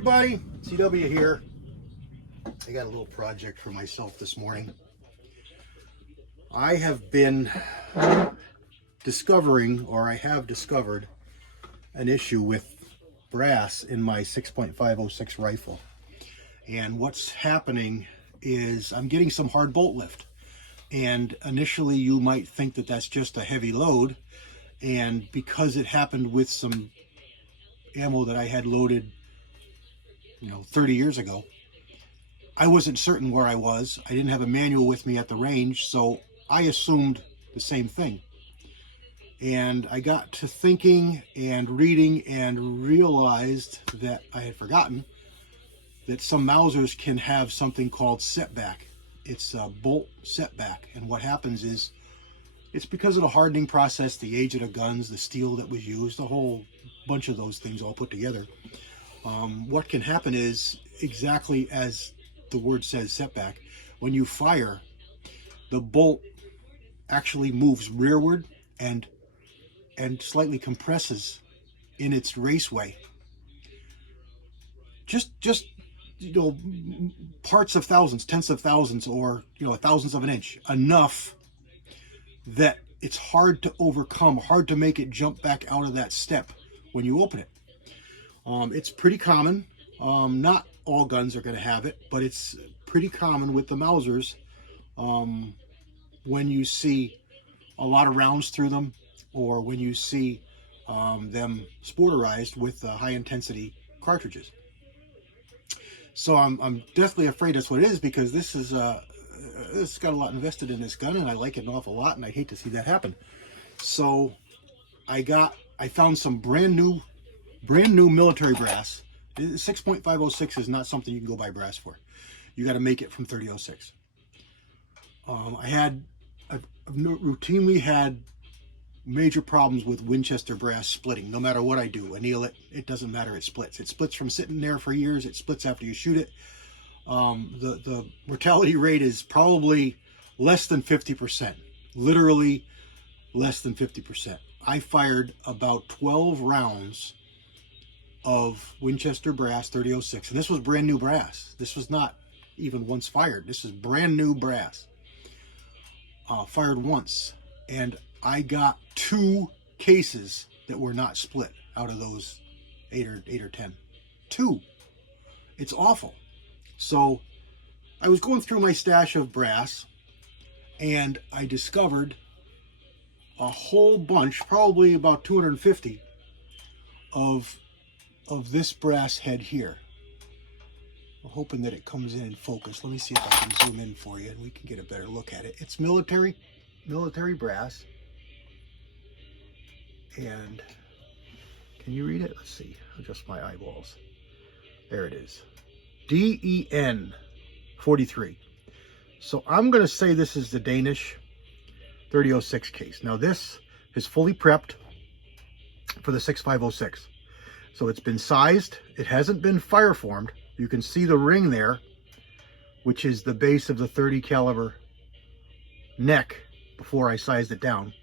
everybody, CW here. I got a little project for myself this morning. I have been discovering, or I have discovered, an issue with brass in my 6.506 rifle. And what's happening is I'm getting some hard bolt lift. And initially you might think that that's just a heavy load. And because it happened with some ammo that I had loaded 30 years ago, I wasn't certain where I was. I didn't have a manual with me at the range, so I assumed the same thing. And I got to thinking and reading and realized that I had forgotten that some Mausers can have something called setback. It's a bolt setback, and what happens is it's because of the hardening process, the age of the guns, the steel that was used, a whole bunch of those things all put together. What can happen is, exactly as the word says, setback, when you fire, the bolt actually moves rearward and slightly compresses in its raceway. Just parts of thousands, tenths of thousands, or thousandths of an inch, enough that it's hard to overcome, hard to make it jump back out of that step when you open it. It's pretty common. Not all guns are going to have it, but it's pretty common with the Mausers when you see a lot of rounds through them, or when you see them sporterized with high intensity cartridges. So I'm definitely afraid that's what it is, because this is it's got a lot invested in this gun, and I like it an awful lot, and I hate to see that happen. So I found some brand new military brass. 6.506 is not something you can go buy brass for. You got to make it from 3006. I've routinely had major problems with Winchester brass splitting. No matter what I do, anneal it, it doesn't matter, it splits. It splits from sitting there for years. It splits after you shoot it. The mortality rate is probably less than 50%. Literally less than 50%. I fired about 12 rounds of Winchester brass 3006, and this was brand new brass. This was not even once fired. This is brand new brass. Fired once, and I got 2 cases that were not split out of those 8 or 10. 2. It's awful. So I was going through my stash of brass, and I discovered a whole bunch, probably about 250 of this brass head here. I'm hoping that it comes in focus. Let me see if I can zoom in for you and we can get a better look at it. It's military brass. And can you read it? Let's see. Adjust my eyeballs. There it is. DEN 43. So I'm going to say this is the Danish 3006 case. Now this is fully prepped for the 6506. So it's been sized. It hasn't been fire formed. You can see the ring there, which is the base of the 30 caliber neck before I sized it down.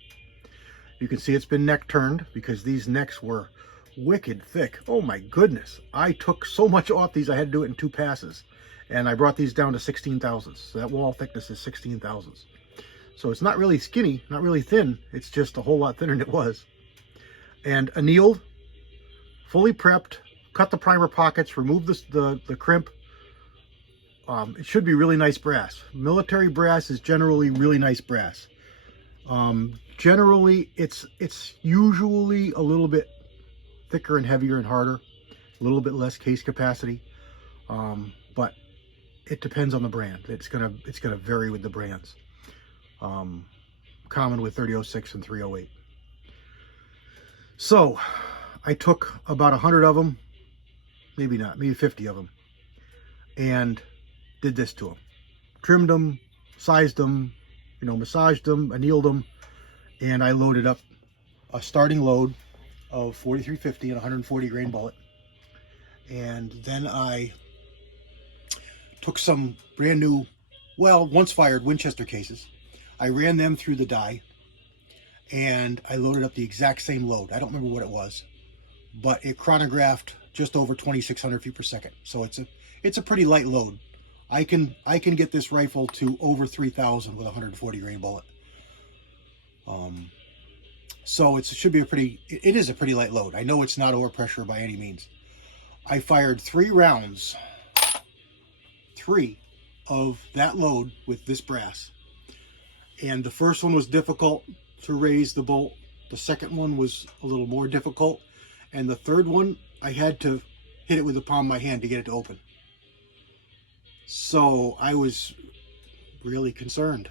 You can see it's been neck turned, because these necks were wicked thick. Oh my goodness. I took so much off these, I had to do it in 2 passes. And I brought these down to 16 thousandths. So that wall thickness is 16 thousandths. So it's not really skinny, not really thin. It's just a whole lot thinner than it was. And annealed, fully prepped, cut the primer pockets, remove the crimp. It should be really nice brass. Military brass is generally really nice brass. Generally, it's usually a little bit thicker and heavier and harder, a little bit less case capacity, but it depends on the brand. It's gonna vary with the brands. Common with 3006 and 308. So I took about 100 of them, maybe 50 of them, and did this to them. Trimmed them, sized them, massaged them, annealed them, and I loaded up a starting load of 4350 and 140 grain bullet. And then I took some brand new, once fired Winchester cases. I ran them through the die, and I loaded up the exact same load. I don't remember what it was, but it chronographed just over 2,600 feet per second. So it's a pretty light load. I can get this rifle to over 3,000 with a 140 grain bullet. So it should be it is a pretty light load. I know it's not overpressure by any means. I fired 3 rounds, 3 of that load with this brass. And the first one was difficult to raise the bolt. The second one was a little more difficult. And the third one, I had to hit it with the palm of my hand to get it to open. So I was really concerned.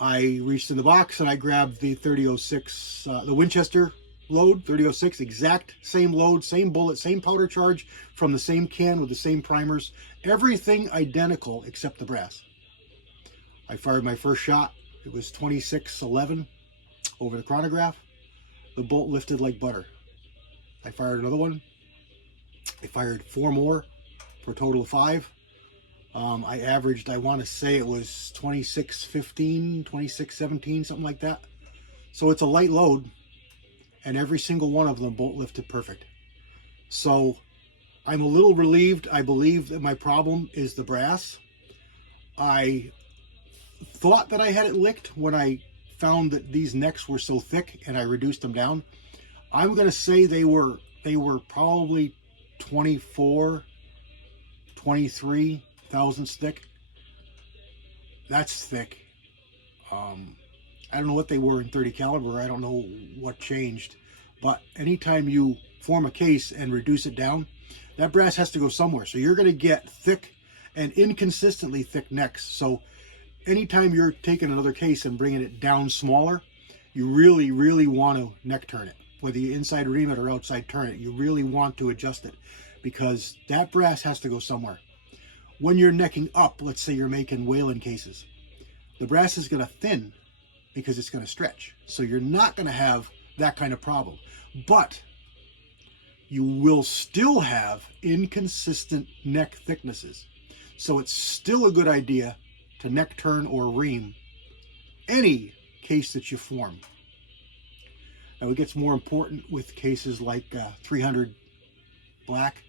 I reached in the box and I grabbed the 3006, the Winchester load, 3006, exact same load, same bullet, same powder charge from the same can with the same primers, everything identical except the brass. I fired my first shot. It was 26-11 over the chronograph. The bolt lifted like butter. I fired another one. I fired 4 more for a total of 5. I averaged, I want to say it was 26-15, 26-17, something like that. So it's a light load, and every single one of them bolt lifted perfect. So I'm a little relieved. I believe that my problem is the brass. I thought that I had it licked when I found that these necks were so thick and I reduced them down. I'm going to say they were probably 24, 23 thousandths thick. That's thick. I don't know what they were in 30 caliber. I don't know what changed, but anytime you form a case and reduce it down, that brass has to go somewhere. So you're going to get thick and inconsistently thick necks. So anytime you're taking another case and bringing it down smaller, you really, really want to neck turn it. Whether you inside ream it or outside turn it, you really want to adjust it because that brass has to go somewhere. When you're necking up, let's say you're making Whelen cases, the brass is going to thin because it's going to stretch. So you're not going to have that kind of problem. But you will still have inconsistent neck thicknesses. So it's still a good idea to neck turn or ream any case that you form. Now it gets more important with cases like 300 black,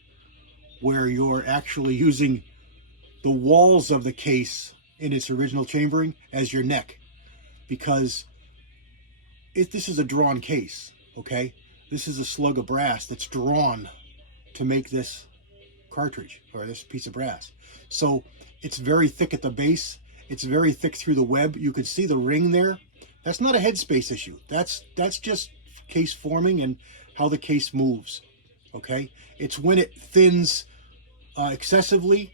where you're actually using the walls of the case in its original chambering as your neck, because this is a drawn case, okay? This is a slug of brass that's drawn to make this cartridge or this piece of brass. So it's very thick at the base. It's very thick through the web. You can see the ring there. That's not a headspace issue. That's just case forming and how the case moves, okay? It's when it thins excessively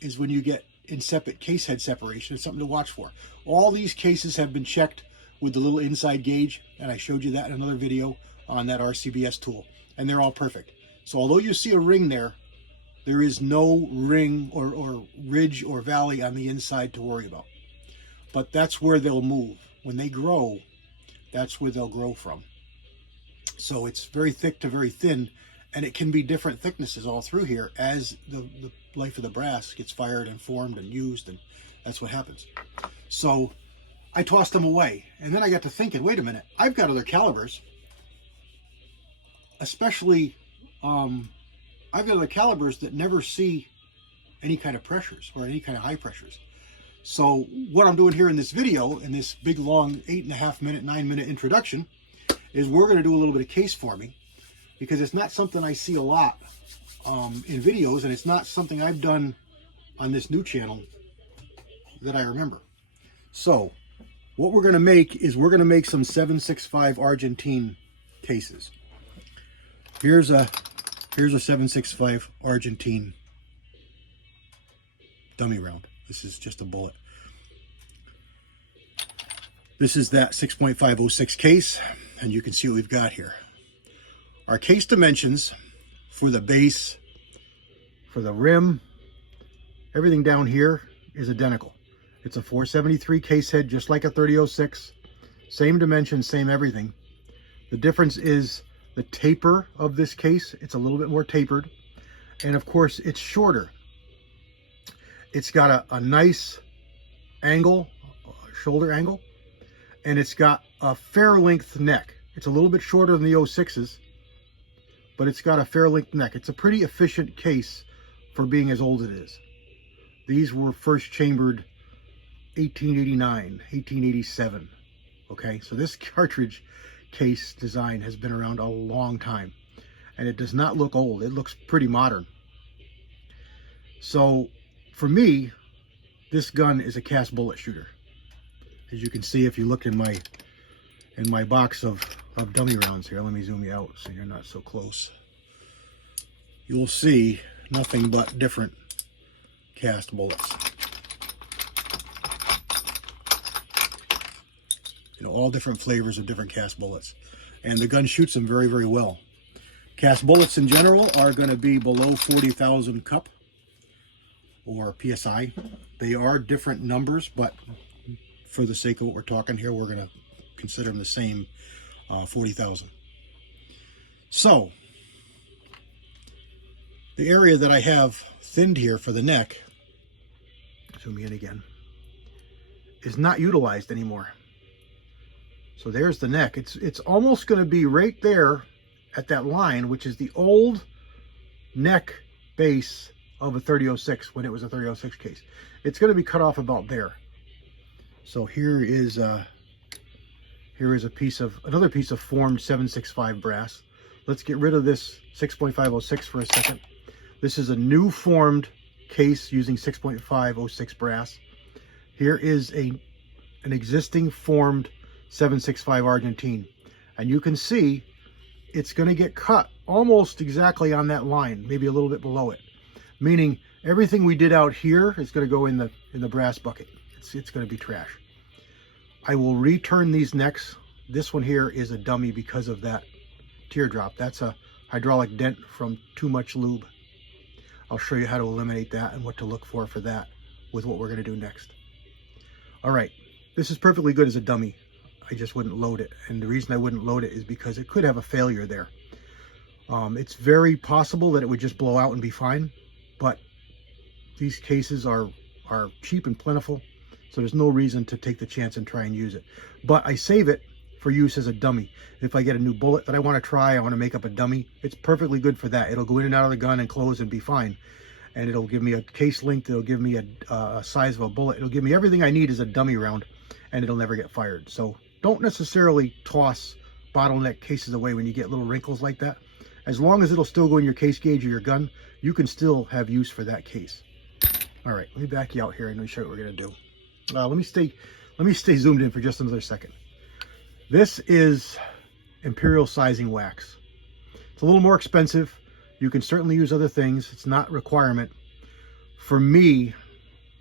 is when you get incipient case head separation. It's something to watch for. All these cases have been checked with the little inside gauge, and I showed you that in another video on that RCBS tool, and they're all perfect. So although you see a ring there, there is no ring or ridge or valley on the inside to worry about. But that's where they'll move. When they grow, that's where they'll grow from. So it's very thick to very thin, and it can be different thicknesses all through here as the life of the brass gets fired and formed and used, and that's what happens. So I tossed them away, and then I got to thinking, wait a minute, I've got other calibers, especially I've got other calibers that never see any kind of pressures or any kind of high pressures. So what I'm doing here in this video, in this big long 8.5 minute, 9 minute introduction, is we're going to do a little bit of case forming, because it's not something I see a lot in videos, and it's not something I've done on this new channel that I remember. So what we're going to make is we're going to make some 7.65 Argentine cases. Here's a 7.65 Argentine dummy round. This is just a bullet. This is that 6.506 case, and you can see what we've got here. Our case dimensions for the base, for the rim, everything down here is identical. It's a 473 case head, just like a 3006. Same dimensions, same everything. The difference is the taper of this case. It's a little bit more tapered. And of course, it's shorter. It's got a nice angle, shoulder angle, and it's got a fair length neck. It's a little bit shorter than the 06s, but it's got a fair length neck. It's a pretty efficient case for being as old as it is. These were first chambered 1889, 1887. Okay, so this cartridge case design has been around a long time, and it does not look old. It looks pretty modern. So for me, this gun is a cast bullet shooter. As you can see, if you look in my box of dummy rounds here, let me zoom you out so you're not so close. You'll see nothing but different cast bullets. You know, all different flavors of different cast bullets. And the gun shoots them very, very well. Cast bullets in general are going to be below 40,000 cup or PSI. They are different numbers, but for the sake of what we're talking here, we're going to consider them the same, 40,000. So, the area that I have thinned here for the neck, zoom in again, is not utilized anymore. So there's the neck. It's almost going to be right there at that line, which is the old neck base of a 3006 when it was a 3006 case. It's going to be cut off about there. So here is a another piece of formed 765 brass. Let's get rid of this 6.506 for a second. This is a new formed case using 6.506 brass. Here is an existing formed 765 Argentine, and you can see it's going to get cut almost exactly on that line, maybe a little bit below it, meaning everything we did out here is going to go in the brass bucket. It's going to be trash. I will return these necks. This one here is a dummy because of that teardrop. That's a hydraulic dent from too much lube. I'll show you how to eliminate that and what to look for that with what we're going to do next. All right, this is perfectly good as a dummy. I just wouldn't load it, and the reason I wouldn't load it is because it could have a failure there. It's very possible that it would just blow out and be fine, but these cases are cheap and plentiful, so there's no reason to take the chance and try and use it. But I save it for use as a dummy. If I get a new bullet that I want to try, I want to make up a dummy, it's perfectly good for that. It'll go in and out of the gun and close and be fine, and it'll give me a case length, it'll give me a size of a bullet, it'll give me everything I need as a dummy round, and it'll never get fired. So don't necessarily toss bottleneck cases away when you get little wrinkles like that. As long as it'll still go in your case gauge of your gun, you can still have use for that case. All right, let me back you out here and let me show you what we're going to do. Let me stay zoomed in for just another second. This is Imperial sizing wax. It's a little more expensive. You can certainly use other things. It's not a requirement. For me,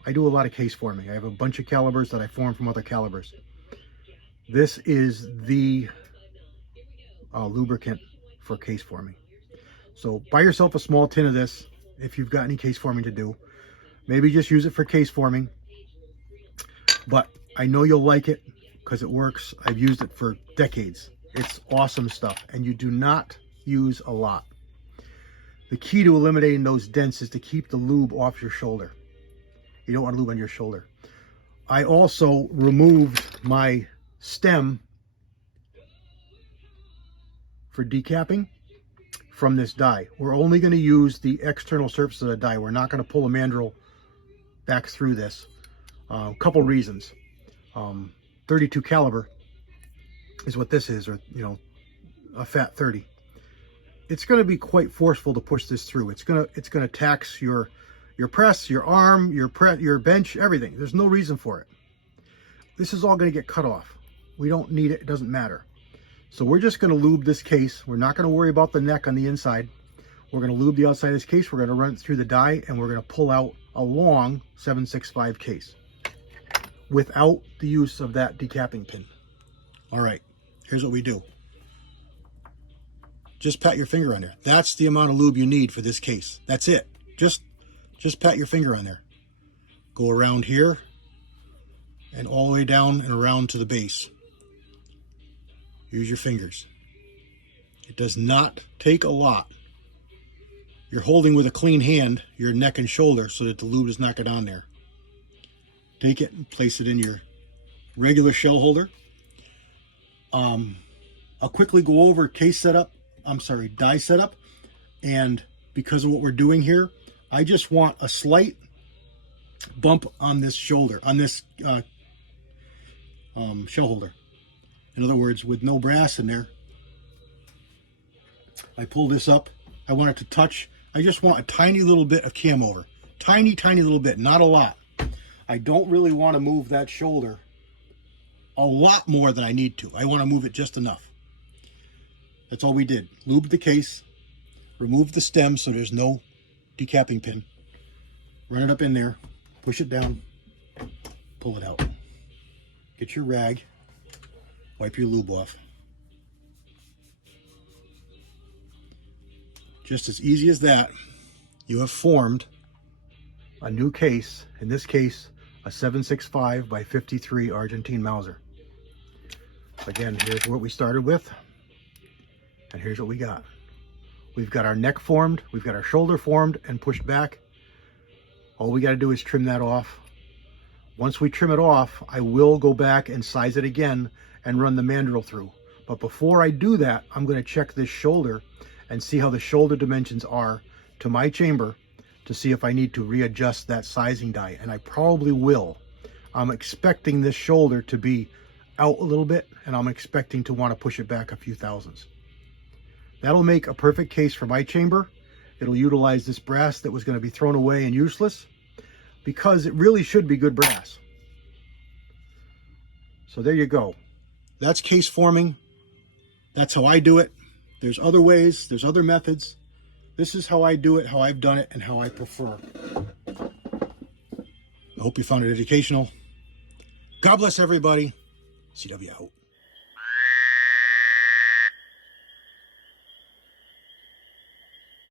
I do a lot of case forming. I have a bunch of calibers that I form from other calibers. This is the lubricant for case forming. So buy yourself a small tin of this if you've got any case forming to do. Maybe just use it for case forming. But I know you'll like it because it works. I've used it for decades. It's awesome stuff, and you do not use a lot. The key to eliminating those dents is to keep the lube off your shoulder. You don't want lube on your shoulder. I also removed my stem for decapping from this die. We're only going to use the external surface of the die. We're not going to pull a mandrel back through this. A couple reasons. 32 caliber is what this is, or a fat 30. It's going to be quite forceful to push this through. It's going to tax your press, your arm, your bench, everything. There's no reason for it. This is all going to get cut off. We don't need it. It doesn't matter. So we're just going to lube this case. We're not going to worry about the neck on the inside. We're going to lube the outside of this case. We're going to run it through the die, and we're going to pull out a long 765 case without the use of that decapping pin. All right, here's what we do. Just pat your finger on there. That's the amount of lube you need for this case. That's it. Just pat your finger on there. Go around here and all the way down and around to the base. Use your fingers. It does not take a lot. You're holding with a clean hand your neck and shoulder so that the lube does not get on there. Take it and place it in your regular shell holder. I'll quickly go over die setup. And because of what we're doing here, I just want a slight bump on this shoulder, on this shell holder. In other words, with no brass in there, I pull this up. I want it to touch. I just want a tiny little bit of cam over. Tiny, tiny little bit, not a lot. I don't really want to move that shoulder a lot more than I need to. I want to move it just enough. That's all we did. Lube the case, remove the stem so there's no decapping pin. Run it up in there, push it down, pull it out. Get your rag, wipe your lube off. Just as easy as that, you have formed a new case, in this case, a 7.65 by 53 Argentine Mauser. Again, here's what we started with, and here's what we got. We've got our neck formed, we've got our shoulder formed and pushed back. All we got to do is trim that off. Once we trim it off, I will go back and size it again and run the mandrel through. But before I do that, I'm going to check this shoulder and see how the shoulder dimensions are to my chamber to see if I need to readjust that sizing die. And I probably will. I'm expecting this shoulder to be out a little bit, and I'm expecting to want to push it back a few thousandths. That'll make a perfect case for my chamber. It'll utilize this brass that was going to be thrown away and useless, because it really should be good brass. So there you go. That's case forming. That's how I do it. There's other ways, there's other methods. This is how I do it, how I've done it, and how I prefer. I hope you found it educational. God bless everybody. CW out.